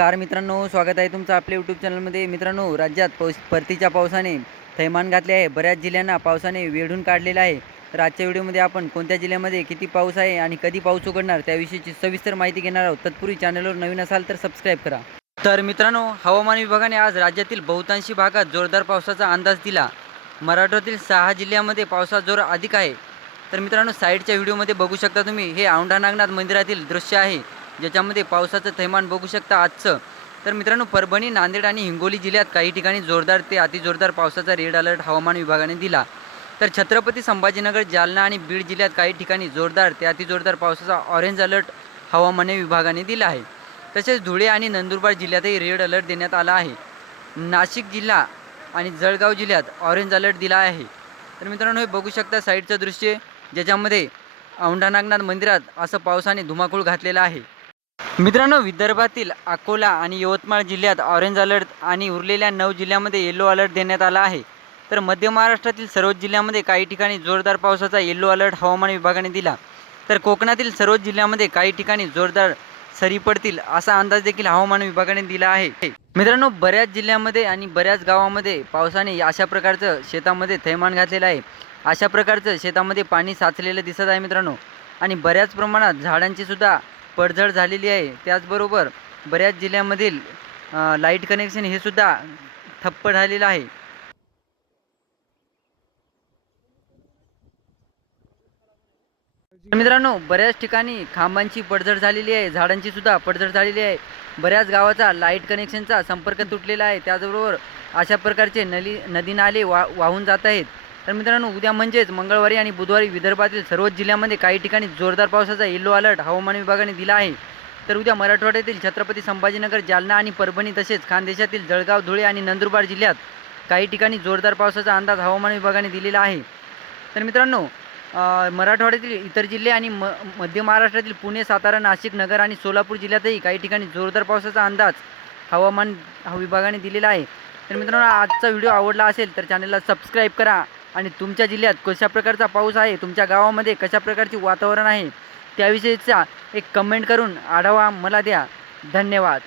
नमस्कार मित्रांनो स्वागत आहे तुमचं आपल्या यूट्यूब चॅनलमध्ये मित्रांनो राज्यात पाऊस परतीच्या पावसाने थैमान घातले आहे. बऱ्याच जिल्ह्यांना पावसाने वेढून काढलेलं आहे. तर आजच्या व्हिडिओमध्ये आपण कोणत्या जिल्ह्यामध्ये किती पाऊस आहे आणि कधी पाऊस उघडणार त्याविषयीची सविस्तर माहिती घेणार आहोत. तत्पूर्वी चॅनलवर नवीन असाल तर सबस्क्राईब करा. तर मित्रांनो हवामान विभागाने आज राज्यातील बहुतांशी भागात जोरदार पावसाचा अंदाज दिला. मराठवाड्यातील सहा जिल्ह्यामध्ये पावसाचा जोर अधिक आहे. तर मित्रांनो साईडच्या व्हिडिओमध्ये बघू शकता तुम्ही हे औंढा नागनाथ मंदिरातील दृश्य आहे. ज्याच्यामध्ये पावसाचं थैमान बघू शकता आजचं. तर मित्रांनो परभणी नांदेड आणि हिंगोली जिल्ह्यात काही ठिकाणी जोरदार ते अतिजोरदार पावसाचा रेड अलर्ट हवामान विभागाने दिला. तर छत्रपती संभाजीनगर जालना आणि बीड जिल्ह्यात काही ठिकाणी जोरदार ते अतिजोरदार पावसाचा ऑरेंज अलर्ट हवामान विभागाने दिला आहे. तसेच धुळे आणि नंदुरबार जिल्ह्यातही रेड अलर्ट देण्यात आला आहे. नाशिक जिल्हा आणि जळगाव जिल्ह्यात ऑरेंज अलर्ट दिला आहे. तर मित्रांनो हे बघू शकता साईडचं दृश्य ज्याच्यामध्ये औंढा नागनाथ मंदिरात असं पावसाने धुमाकूळ घातलेला आहे. मित्रांनो विदर्भातील अकोला आणि यवतमाळ जिल्ह्यात ऑरेंज अलर्ट आणि उरलेल्या नऊ जिल्ह्यामध्ये येलो अलर्ट देण्यात आला आहे. तर मध्य महाराष्ट्रातील सर्वच जिल्ह्यामध्ये काही ठिकाणी जोरदार पावसाचा येलो अलर्ट हवामान विभागाने दिला. तर कोकणातील सर्वच जिल्ह्यामध्ये काही ठिकाणी जोरदार सरी पडतील असा अंदाज देखील हवामान विभागाने दिला आहे. मित्रांनो बऱ्याच जिल्ह्यामध्ये आणि बऱ्याच गावामध्ये पावसाने अशा प्रकारचं शेतामध्ये थैमान घातलेलं आहे. अशा प्रकारचं शेतामध्ये पाणी साचलेलं दिसत आहे मित्रांनो. आणि बऱ्याच प्रमाणात झाडांची सुद्धा पडझड झालेली आहे. त्याचबरोबर बऱ्याच जिल्ह्यामधील लाइट कनेक्शन हे सुद्धा ठप्प झालेलं आहे. मित्रांनो बऱ्याच ठिकाणी खांबांची पडझड झालेली आहे झाडांची सुद्धा पडझड झालेली आहे. बऱ्याच गावाचा लाइट कनेक्शनचा संपर्क तुटलेला आहे. त्याचबरोबर अशा प्रकारचे नली नदी नाले वा वाहून जात आहेत. तर मित्रांनो उद्या म्हणजेच मंगळवारी आणि बुधवारी विदर्भातील सर्वच जिल्ह्यामध्ये काही ठिकाणी जोरदार पावसाचा येलो अलर्ट हवामान विभागाने दिला आहे. तर उद्या मराठवाड्यातील छत्रपती संभाजीनगर जालना आणि परभणी तसेच खानदेशातील जळगाव धुळे आणि नंदुरबार जिल्ह्यात काही ठिकाणी जोरदार पावसाचा अंदाज हवामान विभागाने दिलेला आहे. तर मित्रांनो मराठवाड्यातील इतर जिल्हे आणि म मध्य महाराष्ट्रातील पुणे सातारा नाशिक नगर आणि सोलापूर जिल्ह्यातही काही ठिकाणी जोरदार पावसाचा अंदाज हवामान विभागाने दिलेला आहे. तर मित्रांनो आजचा व्हिडिओ आवडला असेल तर चॅनलला सबस्क्राईब करा. आणि तुमच्या जिल्ह्यात कशा प्रकारचा पाऊस आहे तुमच्या गावामध्ये कशा प्रकारचे वातावरण आहे त्याविषयीचा एक कमेंट करून आढावा मला द्या. धन्यवाद.